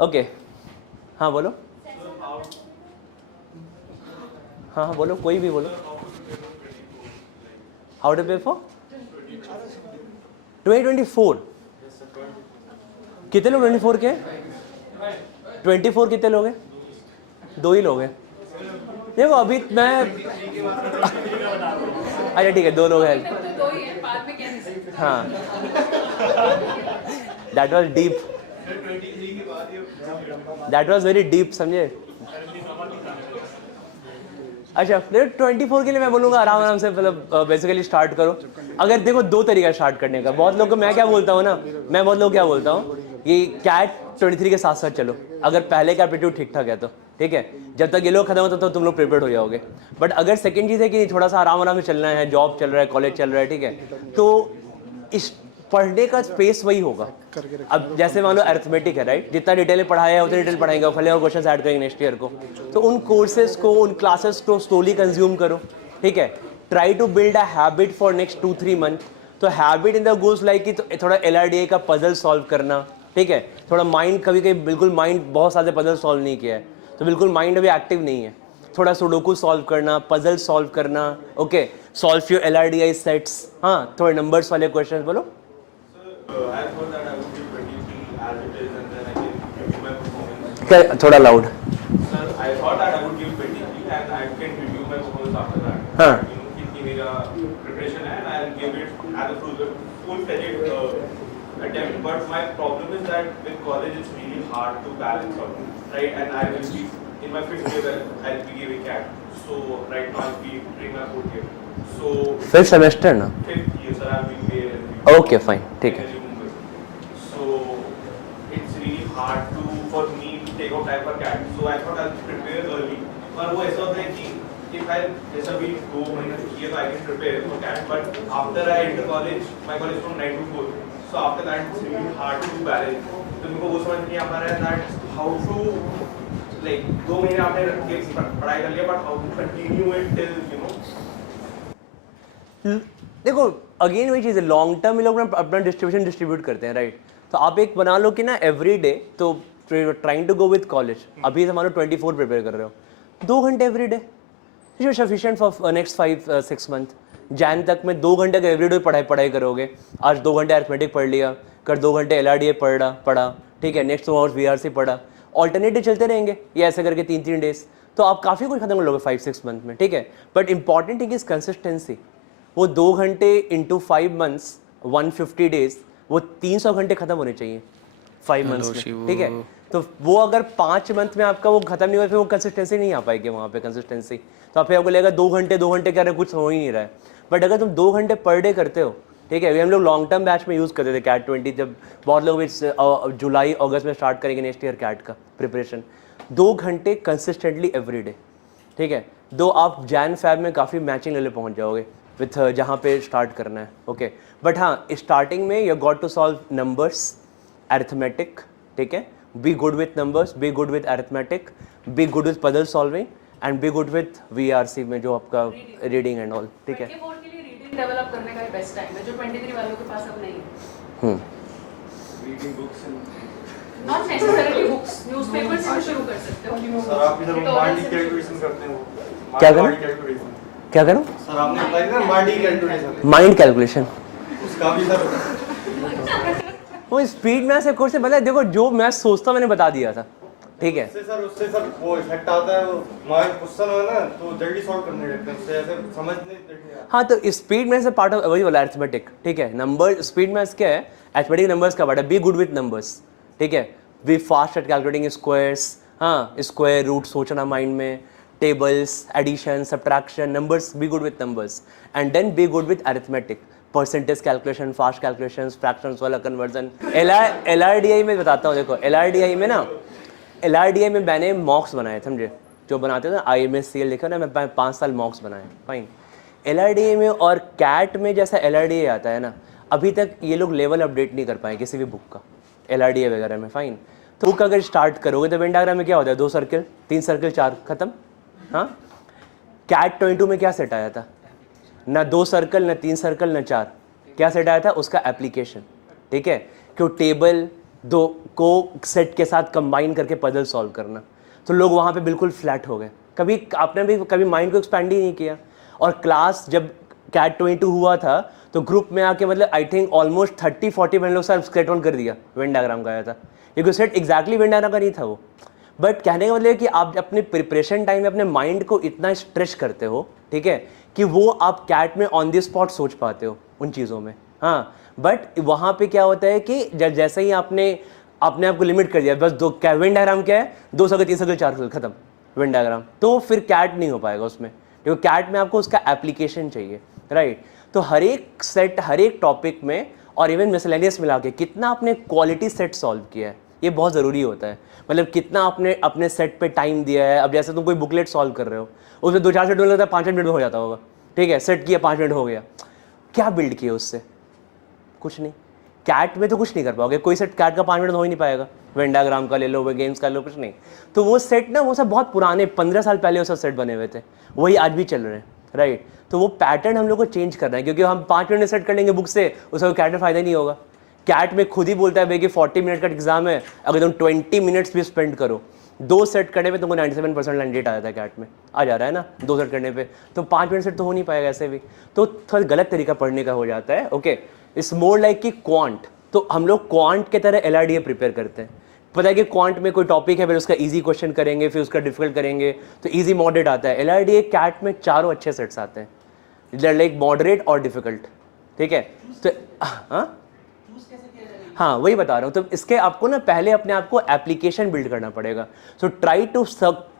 Okay हाँ बोलो, हाँ हाँ बोलो, कोई भी बोलो। हाउ टू पे फॉर 2024? कितने लोग 24 के? 24 कितने लोग हैं? 2 ही लोग हैं। देखो अभी मैं अच्छा ठीक है 2 लोग हैं। हाँ that was deep, that was very deep, समझे? अच्छा 24 के लिए मैं बोलूँगा आराम आराम से, मतलब बेसिकली स्टार्ट करो। अगर देखो 2 तरीका स्टार्ट करने का, बहुत लोग को मैं क्या बोलता हूँ ना, मैं बहुत लोग क्या बोलता हूँ कि कैट 23 के साथ साथ चलो। अगर पहले का एप्टीट्यूड ठीक ठाक है तो ठीक है, जब तक ये लोग खत्म होता तो तुम लोग प्रिपेयर्ड हो जाओगे। बट अगर सेकंड चीज़ है कि थोड़ा सा आराम आराम से चलना है, जॉब चल रहा है, कॉलेज चल रहा है, ठीक है, तो इस पढ़ने का स्पेस वही होगा। अब जैसे मान लो अरिथमेटिक है राइट, जितना डिटेल में पढ़ाया है उतना डिटेल पढ़ाएंगे, फले और क्वेश्चन ऐड करेंगे नेक्स्ट ईयर को। तो उन कोर्सेज को, उन क्लासेस को स्लोली कंज्यूम करो, ठीक है। Try to build a habit for next 2-3 month. तो habit in the goes like कि तो थोड़ा LRDA का पजल सॉल्व करना, ठीक है। थोड़ा माइंड, कभी कभी बिल्कुल माइंड बहुत सारे पजल सॉल्व नहीं किया है तो बिल्कुल माइंड अभी एक्टिव नहीं है, थोड़ा सुडोकू सॉल्व करना, पजल सॉल्व करना, okay. Solve your LRDI sets, हाँ थोड़े नंबर्स वाले क्वेश्चन बोलो। थोड़ा लाउड। हाँ attempt, but my problem is that with college it's really hard to balance out, right? And I will be in my 5th year, I'll be giving CAT. So right now I'll be doing my 4th year. So 5th semester ना? 5th year, sir, I'll be there. Okay, fine, ठीक है। So it's really hard to for me to take out time for CAT. So I thought I'll prepare early. पर वो ऐसा होता है कि if I जैसा भी 2 महीने किया तो I can prepare for CAT. But after I enter college, my college from 9 to 4. So after that it's really hard to balance. तो मेरे को वो समझ नहीं आ पा रहा है that how to like 2 महीने आपने पढ़ाई कर लिया but how to continue it till you know. देखो अगेन वही चीज़ है, लॉन्ग टर्म में लोग अपना डिस्ट्रीब्यूशन डिस्ट्रीब्यूट करते हैं राइट। तो आप एक बना लो कि ना एवरी डे, तो trying to go with college, अभी से मान लो 24 प्रिपेयर कर रहे हो, 2 घंटे every day is sufficient for next 5-6 month. Jain तक में 2 घंटे अगर एवरी डे पढ़ाई करोगे, आज 2 घंटे अरिथमेटिक पढ़ लिया, कल 2 घंटे LRDA पढ़ा, ठीक है, नेक्स्ट 2 आवर्स VRC पढ़ा, ऑल्टरनेटिव चलते रहेंगे ये ऐसे करके 3-3 डेज, तो आप काफ़ी कुछ खत्म कर लोगे 5-6 मंथ में, ठीक है। But important thing is consistency. वो 2 घंटे इंटू 5 मंथ्स 150 डेज, वो 300 घंटे खत्म होने चाहिए 5 मंथ्स में, ठीक है। तो वो अगर 5 मंथ में आपका वो खत्म नहीं हुआ, फिर वो कंसिस्टेंसी नहीं आ पाएगी वहाँ पे कंसिस्टेंसी। तो आप फिर आपको लगेगा 2 घंटे क्या रहे, कुछ हो ही नहीं रहा है। बट अगर तुम 2 घंटे पर डे करते हो, ठीक है, हम लोग लॉन्ग टर्म बैच में यूज़ करते थे CAT 20, जब बहुत लोग इस जुलाई अगस्त में स्टार्ट करेंगे नेक्स्ट ईयर CAT का प्रिपरेशन, 2 घंटे कंसिस्टेंटली एवरी डे, ठीक है। दो आप जैन फैब में काफ़ी मैचिंग लेवल पहुँच जाओगे विथ जहाँ पे स्टार्ट करना है, ओके। बट हाँ स्टार्टिंग में you got to solve numbers, arithmetic, ठीक है। Be good with numbers, be good with arithmetic, be good with puzzle solving and be good with VRC में जो आपका रीडिंग एंड ऑल, ठीक है। 24 के लिए रीडिंग डेवलप करने का बेस्ट टाइम है जो 23 वालों के पास अब नहीं है। Reading books and not necessarily books, newspaper से शुरू कर सकते हो। सर आप इधर मार्डी कैलकुलेशन करते हो, क्या करूं? कैलकुलेशन क्या करूं? सर आपने बताया ना मार्डी कैलकुलेशन, माइंड कैलकुलेशन, उसका भी सर वो स्पीड मैथ से कोर्स है, मतलब देखो जो मैं सोचता मैंने बता दिया था, ठीक है। उससे सर वो इफेक्ट आता है, माइंड क्वेश्चन हो ना तो जल्दी सॉल्व करने लगते हैं, उससे ऐसे समझ नहीं देखिए। हाँ तो स्पीड मैथ से पार्ट ऑफ वही वाला अरिथमेटिक, ठीक है। नंबर स्पीड मैथ क्या है, अरिथमेटिक नंबर्स का पार्ट है। बी गुड विथ नंबर्स, ठीक है। Be fast at calculating squares, हाँ स्क्वायर रूट सोचना माइंड में, tables, addition, subtraction, numbers, be good with numbers and then be good with arithmetic, percentage calculation, fast calculation, fractions वाला conversion. LRDI में बताता हूँ, देखो LRDI में ना, LRDI में मैंने मॉक्स बनाए, समझे, जो बनाते थे ना IMSCL लिखा ना, मैं 5 साल मॉक्स बनाए, फाइन। LRDI में और CAT में जैसा LRDA आता है ना, अभी तक ये लोग लेवल अपडेट नहीं कर पाए किसी भी बुक का LRDA वगैरह में, फाइन। तो बुक अगर स्टार्ट करोगे तो वेन डायग्राम में क्या होता है, 2 सर्कल 3 सर्कल 4 खत्म, हाँ। CAT 22 में क्या सेट आया था, ना 2 सर्कल, ना 3 सर्कल, ना 4, क्या सेट आया था उसका एप्लीकेशन, ठीक है। क्यों टेबल, दो को सेट के साथ कंबाइन करके पजल सॉल्व करना, तो लोग वहाँ पे बिल्कुल फ्लैट हो गए, कभी आपने भी कभी माइंड को एक्सपैंड ही नहीं किया। और क्लास जब कैट 22 हुआ था तो ग्रुप में आके मतलब आई थिंक ऑलमोस्ट 30-40 मैंने लोग साथ स्केट ऑन कर दिया, वेन डायग्राम का आया था, क्योंकि सेट एग्जैक्टली वेन डायग्राम का नहीं था वो। बट कहने का मतलब है कि आप अपने प्रिपरेशन टाइम में अपने माइंड को इतना स्ट्रेच करते हो, ठीक है, कि वो आप कैट में ऑन द स्पॉट सोच पाते हो उन चीज़ों में। हाँ, बट वहाँ पे क्या होता है कि जैसे ही आपने अपने आप को लिमिट कर दिया, बस दो वेन डायग्राम क्या है, 2 सर्कल 3 सर्कल 4 सर्कल खत्म वेन डायग्राम, तो फिर कैट नहीं हो पाएगा उसमें, क्योंकि कैट में आपको उसका एप्लीकेशन चाहिए, राइट। तो हर एक सेट, हर एक टॉपिक में और इवन मिसलेनियस मिला के कितना आपने क्वालिटी सेट सॉल्व किया है, ये बहुत ज़रूरी होता है। मतलब कितना आपने अपने सेट पे टाइम दिया है। अब जैसे तुम कोई बुकलेट सॉल्व कर रहे हो, उसमें 2-4 सेट में लगता है 5 मिनट में हो जाता होगा, ठीक है, सेट किया 5 मिनट हो गया, क्या बिल्ड किया उससे? कुछ नहीं। कैट में तो कुछ नहीं कर पाओगे, कोई सेट कैट का 5 मिनट हो ही नहीं पाएगा, वेन डायग्राम का ले लो, गेम्स का ले लो, कुछ नहीं। तो वो सेट ना, वो सब बहुत पुराने 15 साल पहले वो सब सेट बने हुए थे, वही आज भी चल रहे हैं, राइट। तो वो पैटर्न हम लोग को चेंज करना है, क्योंकि हम 5 मिनट में सेट कर लेंगे बुक से, उसका कैट में फायदा नहीं होगा। कैट में खुद ही बोलता है भाई कि 40 मिनट का एग्जाम है, अगर तुम 20 मिनट्स भी स्पेंड करो 2 सेट करने पे, तुमको 97% लैंड रेट आ जाता है, कैट में आ जा रहा है ना 2 सेट करने पे, तो 5 मिनट सेट तो हो नहीं पाएगा ऐसे भी, तो थोड़ा गलत तरीका पढ़ने का हो जाता है। ओके, इट्स मोर लाइक कि क्वांट, तो हम लोग क्वांट के तरह LRDA प्रिपेयर करते हैं। पता है कि क्वांट में कोई टॉपिक है, फिर उसका इजी क्वेश्चन करेंगे, फिर उसका डिफिकल्ट करेंगे, तो इजी मॉडरेट आता है। LRDA कैट में चारों अच्छे सेट्स आते हैं, लाइक मॉडरेट और डिफिकल्ट, ठीक है। तो हाँ, वही बता रहा हूँ। तो इसके आपको ना पहले अपने आप को एप्लीकेशन बिल्ड करना पड़ेगा। So try to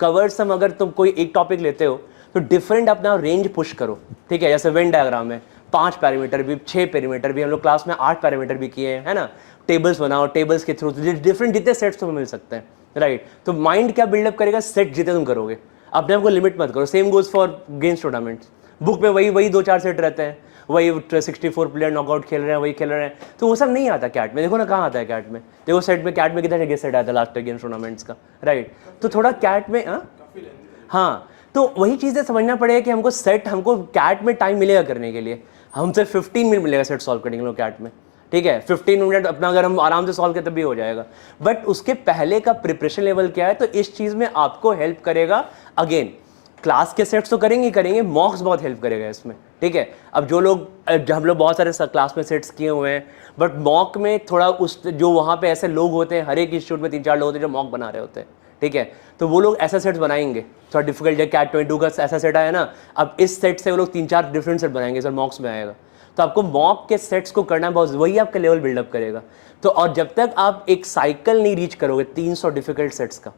cover some, अगर तुम कोई एक टॉपिक लेते हो तो डिफरेंट अपना रेंज पुश करो, ठीक है। जैसे वेन डायग्राम में 5 पैरामीटर भी, 6 पैरामीटर भी, हम लोग क्लास में 8 पैरामीटर भी किए हैं, है ना। टेबल्स बनाओ, टेबल्स के थ्रू डिफरेंट जितने सेट्स तुम्हें मिल सकते हैं, राइट। तो माइंड क्या बिल्डअप करेगा, सेट जितने तुम करोगे, अपने आप को लिमिट मत करो। Same goes for games tournaments, book में वही 2-4 सेट रहते हैं, वही 64 प्लेयर नॉकआउट खेल रहे हैं, वही खेल रहे हैं, तो वो सब नहीं आता कैट में। देखो ना कहाँ आता है कैट में, देखो सेट में, कैट में कितना जगह सेट आता है लास्ट गेम्स टूर्नामेंट्स का, राइट। तो थोड़ा कैट में हाँ, तो वही चीज़ें समझना पड़ेगा कि हमको सेट, हमको कैट में टाइम मिलेगा करने के लिए, हमसे 15 मिनट मिलेगा सेट सॉल्व करने के लिए कैट में, ठीक है। 15 मिनट अपना अगर हम आराम से सॉल्व करें तब भी हो जाएगा। बट उसके पहले का प्रिपरेशन लेवल क्या है, तो इस चीज़ में आपको हेल्प करेगा। अगेन क्लास के सेट्स तो करेंगे, मॉक्स बहुत हेल्प करेगा इसमें, ठीक है। अब हम लोग बहुत सारे क्लास में सेट्स किए हुए हैं, बट मॉक में थोड़ा उस जो वहाँ पे ऐसे लोग होते हैं, हर एक इंस्टीट्यूट में 3-4 लोग होते हैं जो मॉक बना रहे होते हैं, ठीक है। तो वो लोग ऐसा सेट्स बनाएंगे, थोड़ा डिफिकल्ट है। कैट 22 का ऐसा सेट आया ना, अब इस सेट से वो लोग 3-4 डिफरेंट सेट बनाएंगे, सर मॉक्स में आएगा। तो आपको मॉक के सेट्स को करना बहुत, वही आपका लेवल बिल्डअप करेगा। तो और जब तक आप एक साइकिल नहीं रीच करोगे 300 डिफिकल्ट सेट्स का,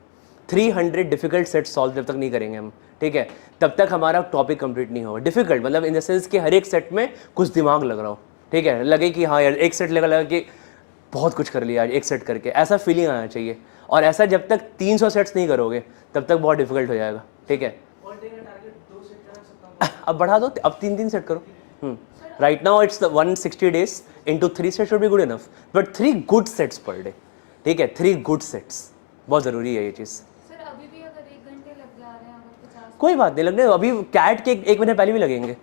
300 डिफिकल्ट सेट्स सॉल्व जब तक नहीं करेंगे हम, ठीक है, तब तक हमारा टॉपिक कंप्लीट नहीं होगा। डिफिकल्ट मतलब इन द सेंस कि हर एक सेट में कुछ दिमाग लग रहा हो, ठीक है, लगे कि हाँ यार एक सेट लगा कि बहुत कुछ कर लिया आज एक सेट करके, ऐसा फीलिंग आना चाहिए। और ऐसा जब तक 300 सेट्स नहीं करोगे तब तक बहुत डिफिकल्ट हो जाएगा, ठीक है। अब बढ़ा दो, अब 3-3 सेट करो। Right now it's 160 days into 3 sets should be good enough, but 3 good sets per day, ठीक है, 3 गुड सेट्स बहुत ज़रूरी है ये चीज़। सर अभी भी अगर 1 घंटे लग जा रहे हैं, अगर 50 कोई बात नहीं, लगने अभी कैट के 1 महीने पहले भी लगेंगे,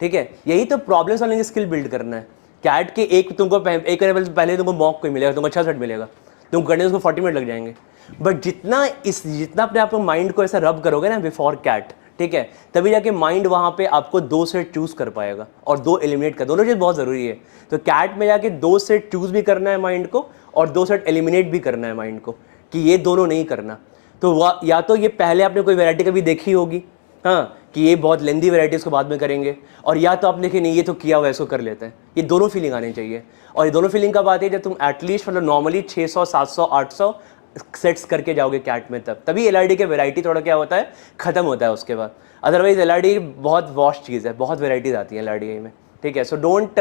ठीक है। यही तो प्रॉब्लम सॉल्विंग की स्किल बिल्ड करना है। कैट के तुमको 1 महीने पहले तुमको मॉक कोई मिलेगा, तुमको अच्छा सेट मिलेगा, तुम करने उसको 40 मिनट लग जाएंगे। बट जितना अपने आप को माइंड को ऐसा रब करोगे ना बिफोर कैट, ठीक है, तभी जाके माइंड वहाँ पे आपको 2 सेट चूज कर पाएगा और 2 एलिमिनेट कर, दोनों चीज़ बहुत ज़रूरी है। तो कैट में जाके 2 सेट चूज भी करना है माइंड को और 2 सेट एलिमिनेट भी करना है माइंड को, कि ये दोनों नहीं करना। तो या तो ये पहले आपने कोई वैरायटी कभी देखी होगी, हाँ, कि ये बहुत लेंदी वैरायटी उसको बाद में करेंगे, और या तो आपने कि नहीं ये तो किया हुआ है इसको कर लेते हैं। ये दोनों फीलिंग आनी चाहिए। और ये दोनों फीलिंग कब आती है, जब तुम एटलीस्ट मतलब नॉर्मली 600, 700, 800 सेट्स करके जाओगे कैट में, तभी LRD के वैरायटी थोड़ा क्या होता है, खत्म होता है उसके बाद। अदरवाइज LRD बहुत वॉस्ट चीज़ है, बहुत वेराइटीज आती है LRD में, ठीक है। So don't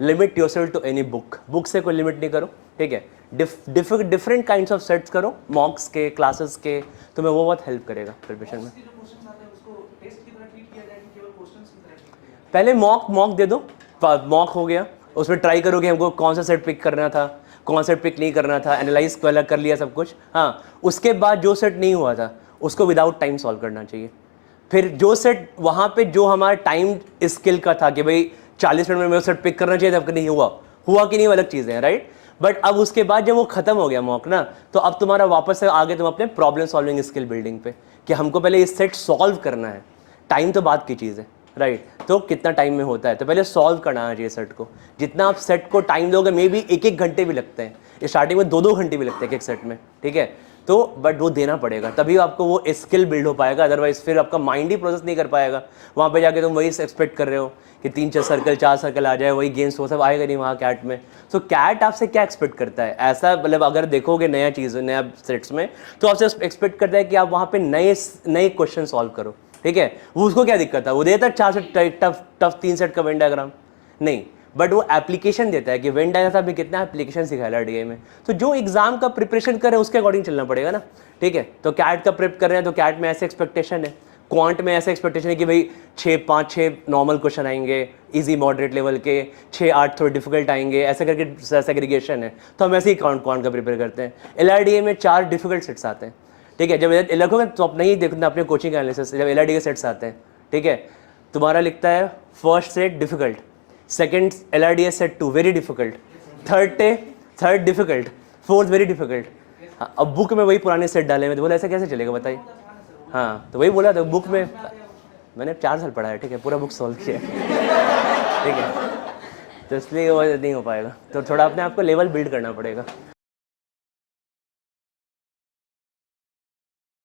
limit yourself to any book से कोई लिमिट नहीं करो, ठीक है। डिफरेंट काइंड्स ऑफ सेट्स करो, मॉक्स के, क्लासेस के, तुम्हें वो बहुत हेल्प करेगा प्रिपरेशन में। पहले मॉक दे दो, मॉक हो गया, उसमें ट्राई करो कि हमको कौन सा सेट पिक करना था, कौन सा पिक नहीं करना था, एनालाइज कर लिया सब कुछ, हाँ। उसके बाद जो सेट नहीं हुआ था उसको विदाउट टाइम सॉल्व करना चाहिए। फिर जो सेट वहाँ पे जो हमारा टाइम स्किल का था कि भाई 40 मिनट में वो सेट पिक करना चाहिए, तब नहीं हुआ कि नहीं, वो अलग चीज़ें हैं, राइट। बट अब उसके बाद जब वो खत्म हो गया मॉक ना, तो अब तुम्हारा वापस से आगे तुम अपने प्रॉब्लम सॉल्विंग स्किल बिल्डिंग पे, कि हमको पहले ये सेट सॉल्व करना है। टाइम तो बात की चीज़ है, राइट? तो कितना टाइम में होता है, तो पहले सॉल्व करना चाहिए सेट को। जितना आप सेट को टाइम दोगे, मे बी 1-1 घंटे भी लगते हैं स्टार्टिंग में, 2-2 घंटे भी लगते हैं एक सेट में, ठीक है? तो बट वो देना पड़ेगा, तभी आपको वो स्किल बिल्ड हो पाएगा। अदरवाइज फिर आपका माइंड ही प्रोसेस नहीं कर पाएगा। वहाँ पे जाके तुम वही एक्सपेक्ट कर रहे हो कि 3-4 सर्कल 4 सर्कल आ जाए, वही गेम्स वो सब आएगा नहीं वहाँ कैट में। सो कैट आपसे क्या एक्सपेक्ट करता है? ऐसा मतलब अगर देखोगे नया चीज़ नया सेट्स में, तो आपसे एक्सपेक्ट करता है कि आप वहाँ पे नए क्वेश्चन सॉल्व करो, ठीक है? वो उसको क्या दिक्कत है? वो देता है 4 से टफ 3 सेट का वेन डायग्राम नहीं, बट वो एप्लीकेशन देता है कि वेन डायग्राम आपने कितना एप्लीकेशन सिखाया LRDI में। तो जो एग्जाम का प्रिपरेशन कर रहे हैं उसके अकॉर्डिंग चलना पड़ेगा ना, ठीक है? तो कैट का प्रिप कर रहे हैं तो कैट में ऐसे एक्सपेक्टेशन है, क्वांट में ऐसे एक्सपेक्टेशन है कि भाई 5-6 नॉर्मल क्वेश्चन आएंगे इजी मॉडरेट लेवल के, 6-8 थोड़े डिफिकल्ट आएंगे, ऐसे करके सेग्रीगेशन है। तो हम ऐसे ही क्वांट का प्रिपेयर करते हैं। LRDI में 4 डिफिकल्ट सेट्स आते हैं, ठीक है? जब लिखोगे तो अपना ही देखना अपने कोचिंग एनालिसिस, जब LRDI के सेट्स आते हैं, ठीक है, तुम्हारा लिखता है first set difficult, second LRDI set 2 very difficult, third difficult, fourth very difficult. हाँ, अब बुक में वही पुराने सेट डाले हैं, तो बोला ऐसा कैसे चलेगा बताइए? हाँ, तो वही बोला था बुक में, मैंने 4 साल पढ़ा है, ठीक है, पूरा बुक सॉल्व किया है, ठीक है? तो इसलिए वो नहीं हो पाएगा, तो थोड़ा अपने आप को लेवल बिल्ड करना पड़ेगा।